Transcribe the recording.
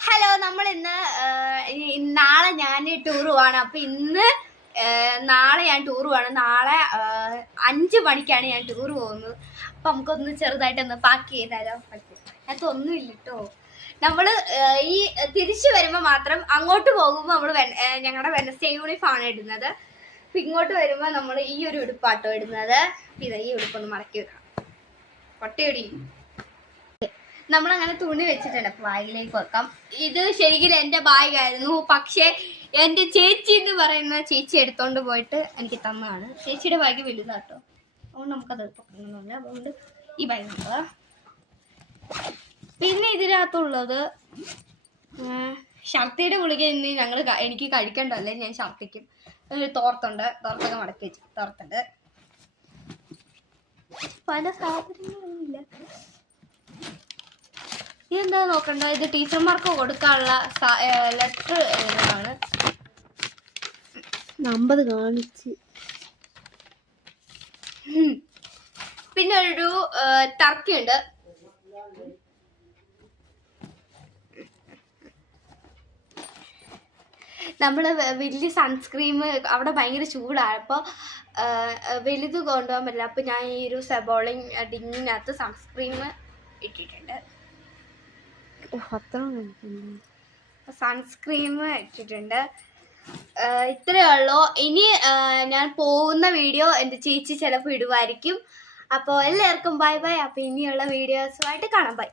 Hello, നമ്മൾ നാളെ ഞാൻ ടൂർ പോവാണ്. അപ്പൊ നാളെ ഞാൻ ടൂർ പോവാണ്. നാളെ 5 മണിക്കാണ് ഞാൻ ടൂർ പോകുന്നത്. അപ്പൊ നമുക്കൊന്ന് ചെറുതായിട്ടൊന്ന് പാക്ക് ചെയ്താലോ? അതിനകത്ത് ഒന്നുമില്ല കേട്ടോ. നമ്മള് ഈ തിരിച്ചു വരുമ്പോ മാത്രം അങ്ങോട്ട് പോകുമ്പോ നമ്മള് ഞങ്ങളുടെ വെനസ്ഡേ യൂണിഫോം ആണ് ഇടുന്നത്. അപ്പൊ ഇങ്ങോട്ട് വരുമ്പോ നമ്മൾ ഈ ഒരു ഉടുപ്പാട്ടോ ഇടുന്നത്. ഇതാ ഈ ഉടുപ്പൊന്ന് മടക്കി വെക്കണം. കൊട്ടയൊടി നമ്മളങ്ങനെ തുണി വെച്ചിട്ടുണ്ട്. അപ്പൊ ബാഗിലേക്ക് വെക്കാം. ഇത് ശരിക്കും എന്റെ ബാഗായിരുന്നു. പക്ഷെ എന്റെ ചേച്ചി എന്ന് പറയുന്ന ചേച്ചി എടുത്തോണ്ട് പോയിട്ട് എനിക്ക് തന്നതാണ്. ചേച്ചിയുടെ ബാഗ് വലുതാട്ടോ, അതുകൊണ്ട് നമുക്കത് വെക്കണമെന്നില്ല. അതുകൊണ്ട് ഈ ബാഗ് നോക്കുക. പിന്നെ ഇതിനകത്തുള്ളത് ഷർത്തിയുടെ ഗുളിക എനിക്ക് കഴിക്കണ്ടല്ലേ, ഞാൻ ഛർത്തിക്കും. തോർത്തുണ്ട്, തോർത്തൊക്കെ മടക്കി വെച്ചു. തോർത്തുണ്ട്, പല സാധനങ്ങളൊന്നുമില്ല. ഇതെന്താ നോക്കണ്ട, ഇത് ടീച്ചർമാർക്ക് കൊടുക്കാനുള്ള ലെറ്റർ ആണ്. നമ്പർ കാണിച്ച്. പിന്നെ ഒരു ടർക്കി ഉണ്ട്. നമ്മള് വലിയ സൺസ്ക്രീം അവിടെ ഭയങ്കര ചൂടാണ്. അപ്പോൾ വലുത് കൊണ്ടുപോകാൻ പറ്റില്ല. അപ്പൊ ഞാൻ ഈ ഒരു സെബോളിങ് ഡിങ്ങിനകത്ത് സൺസ്ക്രീം ഇട്ടിട്ടുണ്ട്. സൺസ്ക്രീം ഇട്ടിട്ടുണ്ട്. ഇത്രയേ ഉള്ളൂ. ഇനി ഞാൻ പോകുന്ന വീഡിയോ എൻ്റെ ചേച്ചി ചിലപ്പോൾ ഇടുമായിരിക്കും. അപ്പോൾ എല്ലാവർക്കും ബൈ ബൈ. അപ്പോൾ ഇനിയുള്ള വീഡിയോസുമായിട്ട് കാണാം. ബൈ.